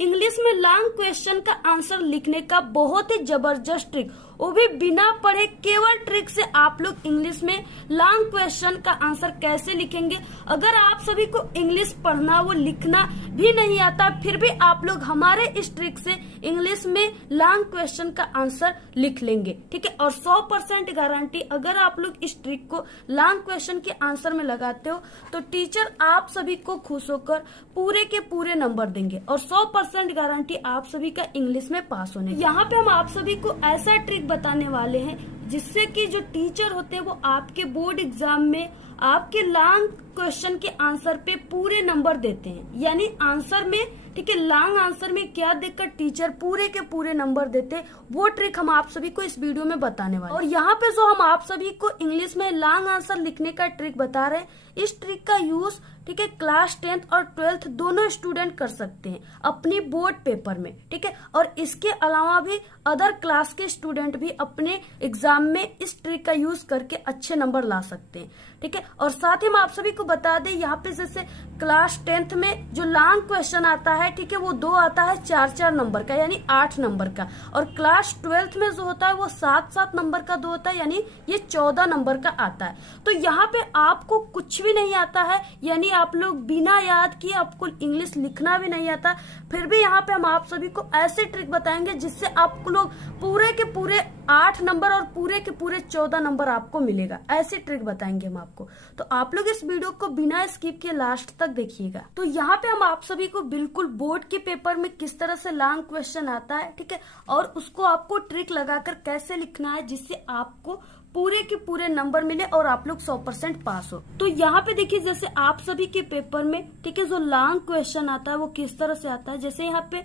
English में long question का answer लिखने का बहुत ही जबरदस्त ट्रिक, वो भी बिना पढ़े केवल ट्रिक से आप लोग इंग्लिश में लॉन्ग क्वेश्चन का आंसर कैसे लिखेंगे। अगर आप सभी को इंग्लिश पढ़ना वो लिखना भी नहीं आता, फिर भी आप लोग हमारे इस ट्रिक से इंग्लिश में लॉन्ग क्वेश्चन का आंसर लिख लेंगे, ठीक है। और 100% गारंटी, अगर आप लोग इस ट्रिक को लॉन्ग क्वेश्चन के आंसर में लगाते हो तो टीचर आप सभी को खुश होकर पूरे के पूरे नंबर देंगे और 100% गारंटी आप सभी का इंग्लिश में पास होने। यहाँ पे हम आप सभी को ऐसा ट्रिक बताने वाले हैं जिससे कि जो टीचर होते हैं वो आपके बोर्ड एग्जाम में आपके लॉन्ग क्वेश्चन के आंसर पे पूरे नंबर देते हैं। यानी आंसर में, ठीक है, लॉन्ग आंसर में क्या देखकर टीचर पूरे के पूरे नंबर देते हैं, वो ट्रिक हम आप सभी को इस वीडियो में बताने वाले हैं। और यहाँ पे जो हम आप सभी को इंग्लिश में लॉन्ग आंसर लिखने का ट्रिक बता रहे हैं, इस ट्रिक का यूज, ठीक है, क्लास 10th और 12th दोनों स्टूडेंट कर सकते हैं अपनी बोर्ड पेपर में, ठीक है। और इसके अलावा भी अदर क्लास के स्टूडेंट भी अपने एग्जाम में इस ट्रिक का यूज करके अच्छे नंबर ला सकते हैं, ठीक है। और साथ ही हम आप सभी को बता दें, यहाँ पे जैसे क्लास 10th में जो लॉन्ग क्वेश्चन आता है, ठीक है, वो 2 आता है 4-4 नंबर का, यानी 8 नंबर का। और क्लास 12th में जो होता है वो 7-7 नंबर का 2 होता है, यानी ये 14 नंबर का आता है। तो यहाँ पे आपको कुछ भी नहीं आता है, यानी आप लोग बिना याद किए, आपको इंग्लिश लिखना भी नहीं आता, फिर भी यहाँ पे हम आप सभी को ऐसे ट्रिक बताएंगे जिससे आप लोग पूरे के पूरे 8 नंबर और पूरे के पूरे 14 नंबर आपको मिलेगा। ऐसे ट्रिक बताएंगे हम आपको, तो आप लोग इस वीडियो को बिना स्किप के लास्ट तक देखिएगा। तो यहाँ पे हम आप सभी को बिल्कुल बोर्ड के पेपर में किस तरह से लॉन्ग क्वेश्चन आता है, ठीक है, और उसको आपको ट्रिक लगाकर कैसे लिखना है जिससे आपको पूरे के पूरे नंबर मिले और आप लोग 100% पास हो। तो यहाँ पे देखिए, जैसे आप सभी के पेपर में, ठीक है, जो लॉन्ग क्वेश्चन आता है वो किस तरह से आता है। जैसे यहाँ पे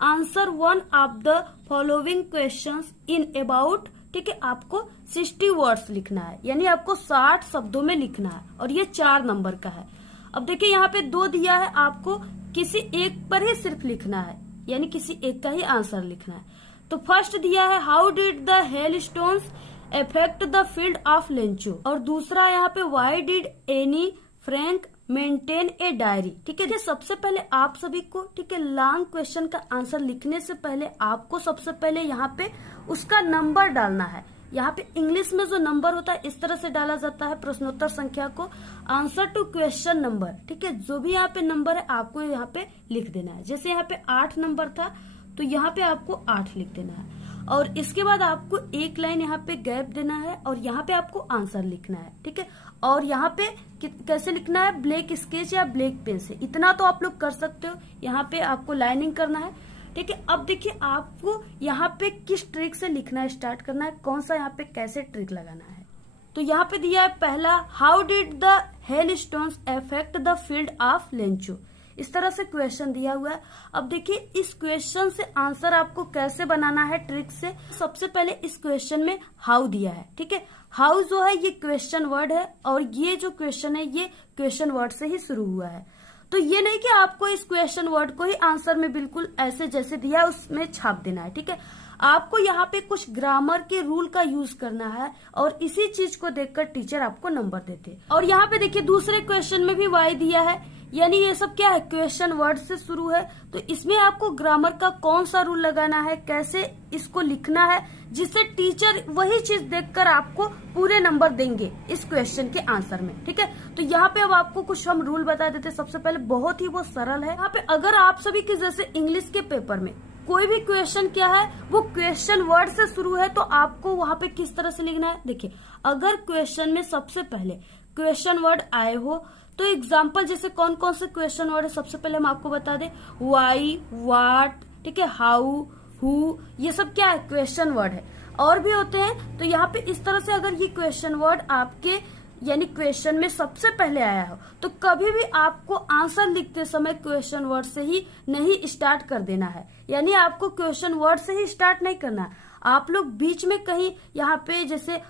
answer 1 of the following questions in about, ठीक है, आपको 60 वर्ड्स लिखना है, यानी आपको 60 शब्दों में लिखना है और ये 4 नंबर का है। अब देखिए यहाँ पे 2 दिया है, आपको किसी एक पर ही सिर्फ लिखना है, यानी किसी एक का ही आंसर लिखना है। तो फर्स्ट दिया है how did the hail stones affect the field of Lencho, और दूसरा यहाँ पे why did Anne Frank maintain a diary, ठीक है। सबसे पहले आप सभी को, ठीक है, लॉन्ग क्वेश्चन का आंसर लिखने से पहले आपको सबसे पहले यहाँ पे उसका नंबर डालना है। यहाँ पे इंग्लिश में जो नंबर होता है इस तरह से डाला जाता है प्रश्नोत्तर संख्या को, आंसर टू क्वेश्चन नंबर, ठीक है। जो भी यहाँ पे नंबर है आपको यहाँ पे लिख देना है। जैसे यहाँ पे 8 नंबर था तो यहाँ पे आपको 8 लिख देना है, और इसके बाद आपको एक लाइन यहाँ पे गैप देना है और यहाँ पे आपको आंसर लिखना है, ठीक है। और यहाँ पे कैसे लिखना है, ब्लैक स्केच या ब्लैक पेन से, इतना तो आप लोग कर सकते हो। यहाँ पे आपको लाइनिंग करना है, ठीक है। अब देखिए आपको यहाँ पे किस ट्रिक से लिखना स्टार्ट करना है, कौन सा यहाँ पे कैसे ट्रिक लगाना है। तो यहाँ पे दिया है पहला, how did the hail stones affect the field of Lencho, इस तरह से क्वेश्चन दिया हुआ है। अब देखिए इस क्वेश्चन से आंसर आपको कैसे बनाना है ट्रिक से। सबसे पहले इस क्वेश्चन में हाउ दिया है, ठीक है। हाउ जो है ये क्वेश्चन वर्ड है और ये जो क्वेश्चन है ये क्वेश्चन वर्ड से ही शुरू हुआ है। तो ये नहीं कि आपको इस क्वेश्चन वर्ड को ही आंसर में बिल्कुल ऐसे जैसे दिया है उसमें छाप देना है, ठीक है। आपको यहाँ पे कुछ ग्रामर के रूल का यूज करना है और इसी चीज को देखकर टीचर आपको नंबर देते। और यहाँ पे देखिए दूसरे क्वेश्चन में भी वाई दिया है, यानी ये सब क्या है, क्वेश्चन वर्ड से शुरू है। तो इसमें आपको ग्रामर का कौन सा रूल लगाना है, कैसे इसको लिखना है, जिससे टीचर वही चीज देखकर आपको पूरे नंबर देंगे इस क्वेश्चन के आंसर में, ठीक है। तो यहाँ पे अब आपको कुछ हम रूल बता देते। सबसे पहले बहुत ही वो सरल है। यहाँ पे अगर आप सभी के जैसे इंग्लिश के पेपर में कोई भी क्वेश्चन क्या है वो क्वेश्चन वर्ड से शुरू है, तो आपको वहां पे किस तरह से लिखना है। देखिए अगर क्वेश्चन में सबसे पहले क्वेश्चन वर्ड आए हो तो एग्जाम्पल जैसे कौन कौन से क्वेश्चन वर्ड है, सबसे पहले हम आपको बता दें, वाई, व्हाट, ठीक है, हाउ, हु, ये सब क्या है, क्वेश्चन वर्ड है। और भी होते हैं। तो यहाँ पे इस तरह से अगर ये क्वेश्चन वर्ड आपके यानी क्वेश्चन में सबसे पहले आया हो तो कभी भी आपको आंसर लिखते समय क्वेश्चन वर्ड से ही नहीं स्टार्ट कर देना है, यानी आपको क्वेश्चन वर्ड से ही स्टार्ट नहीं करना है। आप लोग बीच में कहीं यहाँ पे जैसे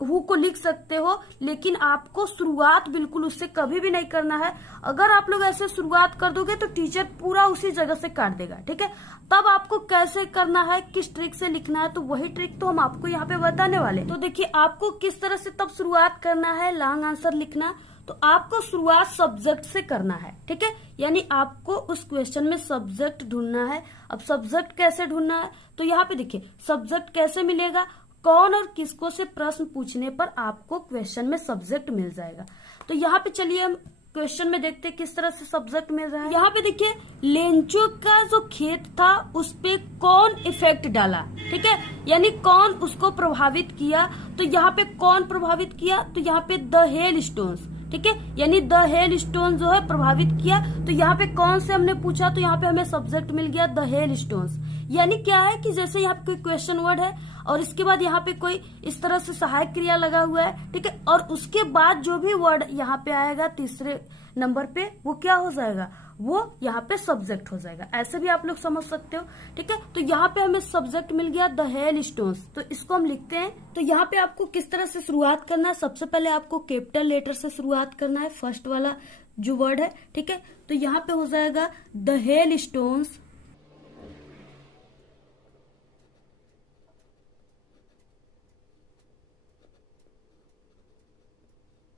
हु को लिख सकते हो, लेकिन आपको शुरुआत बिल्कुल उससे कभी भी नहीं करना है। अगर आप लोग ऐसे शुरुआत कर दोगे तो टीचर पूरा उसी जगह से काट देगा, ठीक है। तब आपको कैसे करना है, किस ट्रिक से लिखना है, तो वही ट्रिक तो हम आपको यहाँ पे बताने वाले। तो देखिए आपको किस तरह से तब शुरुआत करना है लॉन्ग आंसर लिखना। तो आपको शुरुआत सब्जेक्ट से करना है, ठीक है। यानी आपको उस क्वेश्चन में सब्जेक्ट ढूंढना है। अब सब्जेक्ट कैसे ढूंढना है, तो यहाँ पे देखिए सब्जेक्ट कैसे मिलेगा, कौन और किसको से प्रश्न पूछने पर आपको क्वेश्चन में सब्जेक्ट मिल जाएगा। तो यहाँ पे चलिए हम क्वेश्चन में देखते हैं किस तरह से सब्जेक्ट मिल रहा है। यहाँ पे देखिए लेंचो का जो खेत था उस पे कौन इफेक्ट डाला, ठीक है, यानी कौन उसको प्रभावित किया। तो यहाँ पे कौन प्रभावित किया, तो यहाँ पे द हेल स्टोन्स, ठीक है, यानी द हेल स्टोन जो है प्रभावित किया। तो यहाँ पे कौन से हमने पूछा, तो यहाँ पे हमें सब्जेक्ट मिल गया द हेल स्टोन्स। यानी क्या है कि जैसे यहाँ पे कोई क्वेश्चन वर्ड है और इसके बाद यहाँ पे कोई इस तरह से सहायक क्रिया लगा हुआ है, ठीक है, और उसके बाद जो भी वर्ड यहाँ पे आएगा तीसरे नंबर पे वो क्या हो जाएगा, वो यहाँ पे सब्जेक्ट हो जाएगा। ऐसे भी आप लोग समझ सकते हो, ठीक है। तो यहाँ पे हमें सब्जेक्ट मिल गया द हेल स्टोन्स, तो इसको हम लिखते हैं। तो यहाँ पे आपको किस तरह से शुरुआत करना है, सबसे पहले आपको कैपिटल लेटर से शुरुआत करना है, फर्स्ट वाला जो वर्ड है, ठीक है। तो यहाँ पे हो जाएगा द हेल स्टोन्स,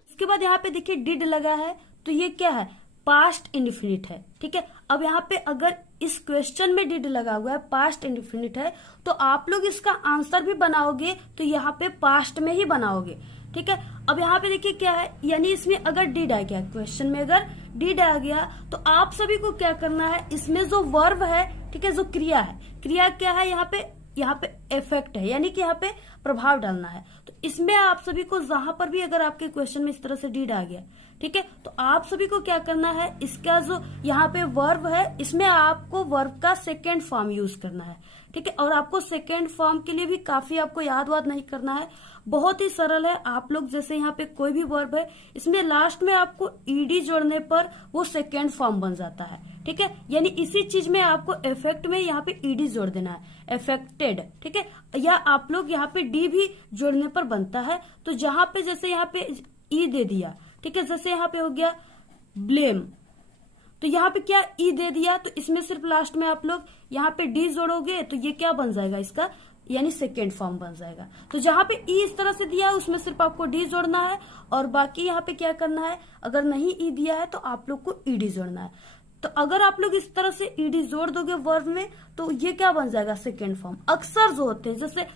इसके बाद यहाँ पे देखिए डिड लगा है, तो ये क्या है, पास्ट इंडिफिनिट है, ठीक है। अब यहाँ पे अगर इस क्वेश्चन में डिड लगा हुआ है, पास्ट इंडिफिनिट है, तो आप लोग इसका आंसर भी बनाओगे तो यहाँ पे पास्ट में ही बनाओगे, ठीक है। अब यहाँ पे देखिए क्या है, यानी इसमें अगर डिड आ गया, क्वेश्चन में अगर डिड आ गया तो आप सभी को क्या करना है, इसमें जो वर्ब है, ठीक है, जो क्रिया है, क्रिया क्या है, यहाँ पे इफेक्ट है, यानी कि यहाँ पे प्रभाव डालना है। तो इसमें आप सभी को जहां पर भी अगर आपके क्वेश्चन में इस तरह से डिड आ गया, ठीक है, तो आप सभी को क्या करना है, इसका जो यहाँ पे वर्ब है इसमें आपको वर्ब का सेकेंड फॉर्म यूज करना है, ठीक है। और आपको सेकेंड फॉर्म के लिए भी काफी आपको याद वाद नहीं करना है, बहुत ही सरल है। आप लोग जैसे यहाँ पे कोई भी वर्ब है इसमें लास्ट में आपको ईडी जोड़ने पर वो सेकेंड फॉर्म बन जाता है, ठीक है। यानी इसी चीज में आपको इफेक्ट में यहाँ पे ईडी जोड़ देना है, इफेक्टेड, ठीक है, या आप लोग यहाँ पे डी भी जोड़ने पर बनता है। तो जहां पे जैसे यहाँ पे ई दे दिया, ठीक है, जैसे यहाँ पे हो गया ब्लेम, तो यहाँ पे क्या ई दे दिया, तो इसमें सिर्फ लास्ट में आप लोग यहाँ पे डी जोड़ोगे तो ये क्या बन जाएगा इसका, यानी सेकेंड फॉर्म बन जाएगा। तो जहां पे ई इस तरह से दिया है उसमें सिर्फ आपको डी जोड़ना है, और बाकी यहाँ पे क्या करना है, अगर नहीं ई दिया है तो आप लोग को ईडी जोड़ना है। तो अगर आप लोग इस तरह से ईडी जोड़ दोगे वर्ब में तो ये क्या बन जाएगा, सेकेंड फॉर्म। अक्सर जो होते हैं जैसे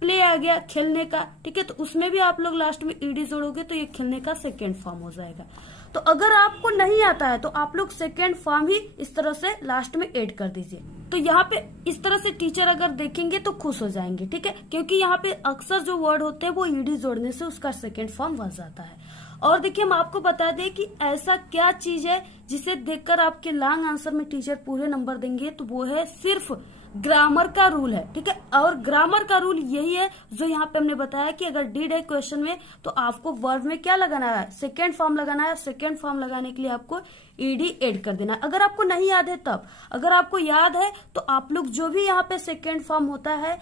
प्ले आ गया, खेलने का, ठीक है, तो उसमें भी आप लोग लास्ट में ईडी जोड़ोगे तो ये खेलने का सेकेंड फॉर्म हो जाएगा। तो अगर आपको नहीं आता है तो आप लोग सेकेंड फॉर्म ही इस तरह से लास्ट में ऐड कर दीजिए। तो यहाँ पे इस तरह से टीचर अगर देखेंगे तो खुश हो जाएंगे, ठीक है, क्योंकि यहाँ पे अक्सर जो वर्ड होते हैं वो ईडी जोड़ने से उसका सेकेंड फॉर्म बन जाता है। और देखिए हम आपको बता दें कि ऐसा क्या चीज है जिसे देखकर आपके लॉन्ग आंसर में टीचर पूरे नंबर देंगे, तो वो है सिर्फ ग्रामर का रूल है, ठीक है। और ग्रामर का रूल यही है जो यहाँ पे हमने बताया कि अगर डिड है क्वेश्चन में तो आपको वर्ब में क्या लगाना है, सेकेंड फॉर्म लगाना है। सेकेंड फॉर्म लगाने के लिए आपको ईडी ऐड कर देना। अगर आपको नहीं याद है तब, अगर आपको याद है तो आप लोग जो भी यहाँ पे सेकेंड फॉर्म होता है,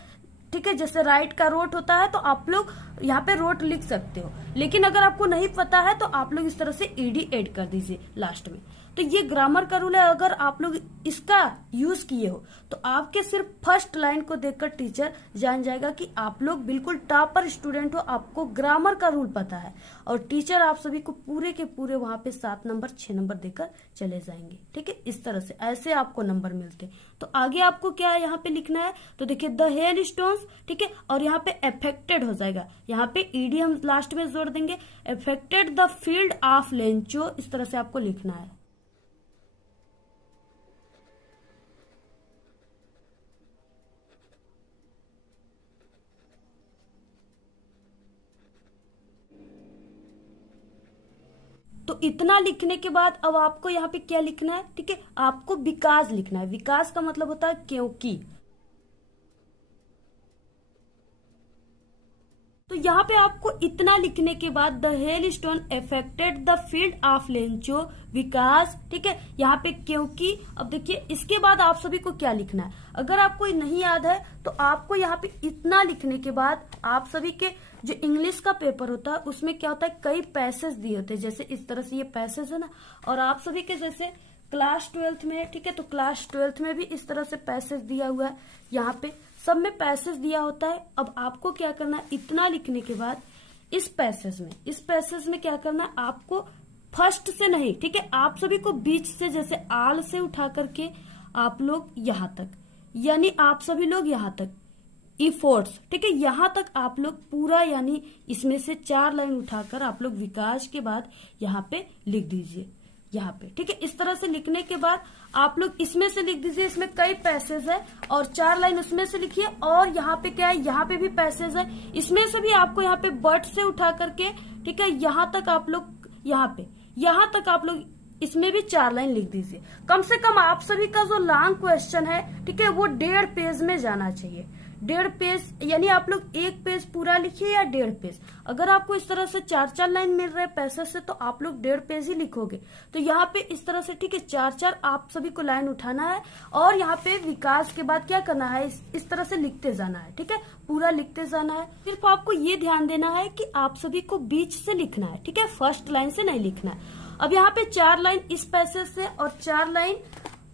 ठीक है, जैसे राइट का रोट होता है तो आप लोग यहाँ पे रोट लिख सकते हो, लेकिन अगर आपको नहीं पता है तो आप लोग इस तरह से ईडी ऐड कर दीजिए लास्ट में। तो ये ग्रामर का रूल है, अगर आप लोग इसका यूज किए हो तो आपके सिर्फ फर्स्ट लाइन को देखकर टीचर जान जाएगा कि आप लोग बिल्कुल टॉपर स्टूडेंट हो, आपको ग्रामर का रूल पता है, और टीचर आप सभी को पूरे के पूरे वहां पे 7 नंबर 6 नंबर देकर चले जाएंगे, ठीक है। इस तरह से ऐसे आपको नंबर मिलते। तो आगे आपको क्या है यहाँ पे लिखना है, तो देखिए द हेल स्टोन्स, ठीक है, और यहाँ पे अफेक्टेड हो जाएगा, यहाँ पे ईडी हम लास्ट में जोड़ देंगे, affected the field of Lencho, इस तरह से आपको लिखना है। तो इतना लिखने के बाद अब आपको यहाँ पे क्या लिखना है, ठीक है, आपको बिकॉज लिखना है। विकास का मतलब होता है क्योंकि। तो यहाँ पे आपको इतना लिखने के बाद the hailstone affected the field of Lencho विकास, ठीक है, यहाँ पे क्योंकि। अब देखिए इसके बाद आप सभी को क्या लिखना है, अगर आपको नहीं याद है तो आपको यहाँ पे इतना लिखने के बाद आप सभी के जो इंग्लिश का पेपर होता है उसमें क्या होता है, कई पैसेज दिए होते हैं, जैसे इस तरह से ये पैसेज है ना, और आप सभी के जैसे क्लास 12th में, ठीक है, तो क्लास 12th में भी इस तरह से पैसेज दिया हुआ है, यहाँ पे सब में पैसेज दिया होता है। अब आपको क्या करना है, इतना लिखने के बाद इस पैसेज में क्या करना है, आपको फर्स्ट से नहीं, ठीक है। आप सभी को बीच से, जैसे आल से उठा करके आप लोग यहां तक, यानी आप सभी लोग यहां तक इफोर्ट्स, ठीक है, यहां तक आप लोग पूरा, यानी इसमें से 4 लाइन उठाकर आप लोग विकास के बाद यहाँ पे लिख दीजिए, यहाँ पे, ठीक है। इस तरह से लिखने के बाद आप लोग इसमें से लिख दीजिए, इसमें कई पैसेज है और 4 लाइन उसमें से लिखिए। और यहाँ पे क्या है, यहाँ पे भी पैसेज है, इसमें से भी आपको यहाँ पे बट से उठा करके, ठीक है, यहाँ तक आप लोग, यहाँ तक आप लोग इसमें भी 4 लाइन लिख दीजिए। कम से कम आप सभी का जो लॉन्ग क्वेश्चन है, ठीक है, वो 1.5 पेज में जाना चाहिए। 1.5 पेज, यानी आप लोग 1 पेज पूरा लिखिए या 1.5 पेज। अगर आपको इस तरह से 4-4 लाइन मिल रहे हैं पैसे से, तो आप लोग 1.5 पेज ही लिखोगे। तो यहाँ पे इस तरह से, ठीक है, 4-4 आप सभी को लाइन उठाना है और यहाँ पे विकास के बाद क्या करना है, इस तरह से लिखते जाना है, ठीक है, पूरा लिखते जाना है। सिर्फ आपको ये ध्यान देना है कि आप सभी को बीच से लिखना है, ठीक है, फर्स्ट लाइन से नहीं लिखना है। अब यहाँ पे 4 लाइन इस पैसेज से और 4 लाइन,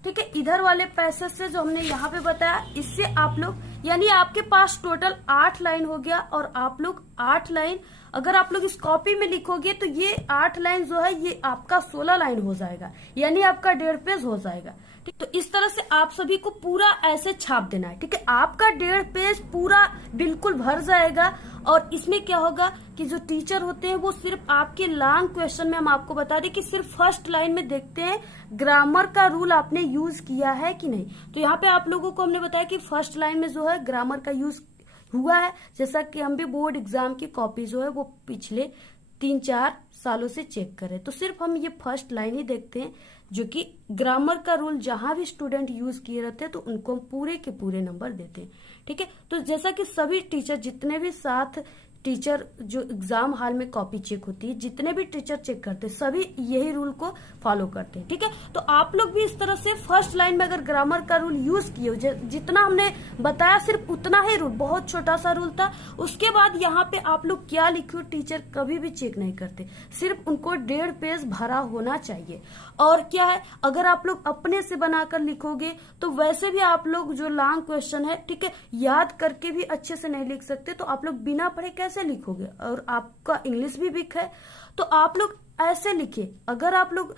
ठीक है, इधर वाले पैसेज से जो हमने यहाँ पे बताया, इससे आप लोग, यानी आपके पास टोटल 8 लाइन हो गया। और आप लोग 8 लाइन अगर आप लोग इस कॉपी में लिखोगे तो ये 8 लाइन जो है ये आपका 16 लाइन हो जाएगा, यानी आपका 1.5 पेज हो जाएगा। ठीक, तो इस तरह से आप सभी को पूरा ऐसे छाप देना है, ठीक है। आपका 1.5 पेज पूरा बिल्कुल भर जाएगा। और इसमें क्या होगा कि जो टीचर होते हैं वो सिर्फ आपके लॉन्ग क्वेश्चन में, हम आपको बता दें कि सिर्फ फर्स्ट लाइन में देखते हैं ग्रामर का रूल आपने यूज किया है कि नहीं। तो यहाँ पे आप लोगों को हमने बताया कि फर्स्ट लाइन में जो है ग्रामर का यूज हुआ है। जैसा कि हम भी बोर्ड एग्जाम की कॉपी जो है वो पिछले 3-4 सालों से चेक करें, तो सिर्फ हम ये फर्स्ट लाइन ही देखते हैं, जो कि ग्रामर का रूल जहां भी स्टूडेंट यूज किए रहते हैं तो उनको हम पूरे के पूरे नंबर देते हैं, ठीक है। तो जैसा कि सभी टीचर, जितने भी साथ टीचर जो एग्जाम हॉल में कॉपी चेक होती है, जितने भी टीचर चेक करते हैं, सभी यही रूल को फॉलो करते हैं, ठीक है। तो आप लोग भी इस तरह से फर्स्ट लाइन में अगर ग्रामर का रूल यूज किए, जितना हमने बताया सिर्फ उतना ही रूल, बहुत छोटा सा रूल था। उसके बाद यहाँ पे आप लोग क्या लिखे टीचर कभी भी चेक नहीं करते, सिर्फ उनको 1.5 पेज भरा होना चाहिए। और क्या है, अगर आप लोग अपने से बनाकर लिखोगे तो वैसे भी आप लोग जो लॉन्ग क्वेश्चन है, ठीक है, याद करके भी अच्छे से नहीं लिख सकते, तो आप लोग बिना पढ़े कैसे लिखोगे। और आपका इंग्लिश भी वीक है, तो आप लोग ऐसे लिखिए। अगर आप लोग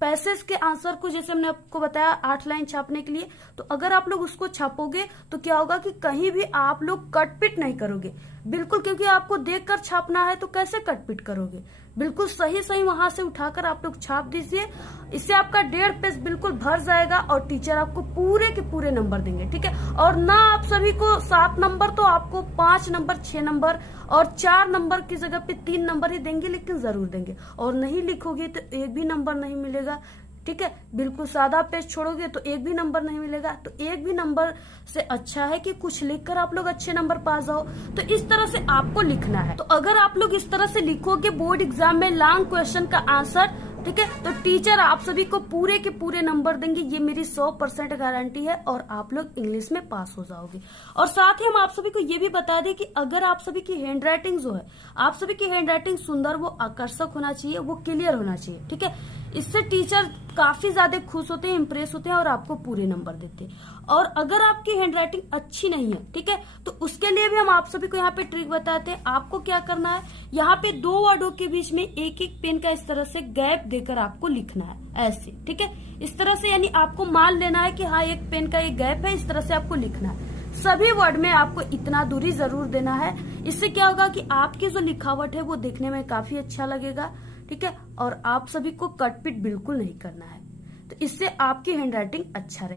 पैसेज के आंसर को, जैसे हमने आपको बताया 8 लाइन छापने के लिए, तो अगर आप लोग उसको छापोगे तो क्या होगा कि कहीं भी आप लोग कटपिट नहीं करोगे, बिल्कुल, क्योंकि आपको देखकर छापना है, तो कैसे कटपिट करोगे। बिल्कुल सही सही वहां से उठाकर आप लोग छाप दीजिए। इससे आपका 1.5 पेज बिल्कुल भर जाएगा और टीचर आपको पूरे के पूरे नंबर देंगे, ठीक है। और ना आप सभी को 7 नंबर, तो आपको 5 नंबर, 6 नंबर और 4 नंबर की जगह पे 3 नंबर ही देंगे, लेकिन जरूर देंगे। और नहीं लिखोगे तो 1 भी नंबर नहीं मिलेगा, ठीक है। बिल्कुल सादा पेज छोड़ोगे तो 1 भी नंबर नहीं मिलेगा। तो 1 भी नंबर से अच्छा है कि कुछ लिखकर आप लोग अच्छे नंबर पा जाओ। तो इस तरह से आपको लिखना है। तो अगर आप लोग इस तरह से लिखोगे बोर्ड एग्जाम में लॉन्ग क्वेश्चन का आंसर, ठीक है, तो टीचर आप सभी को पूरे के पूरे नंबर देंगे, ये मेरी 100% गारंटी है। और आप लोग इंग्लिश में पास हो जाओगे। और साथ ही हम आप सभी को ये भी बता दें कि अगर आप सभी की हैंड राइटिंग जो है, आप सभी की हैंड राइटिंग सुंदर, वो आकर्षक होना चाहिए, वो क्लियर होना चाहिए, ठीक है। इससे टीचर काफी ज्यादा खुश होते हैं, इंप्रेस होते हैं और आपको पूरे नंबर देते हैं। और अगर आपकी हैंड राइटिंग अच्छी नहीं है, ठीक है, तो उसके लिए भी हम आप सभी को यहाँ पे ट्रिक बताते हैं। आपको क्या करना है, यहाँ पे 2 वर्डों के बीच में एक पेन का इस तरह से गैप देकर आपको लिखना है, ऐसे, ठीक है। इस तरह से, यानी आपको मान लेना है कि हाँ, एक पेन का एक गैप है, इस तरह से आपको लिखना है। सभी वर्ड में आपको इतना दूरी जरूर देना है। इससे क्या होगा कि आपकी जो लिखावट है वो देखने में काफी अच्छा लगेगा, ठीक है। और आप सभी को कटपिट बिल्कुल नहीं करना है, तो इससे आपकी हैंड राइटिंग अच्छा रहे।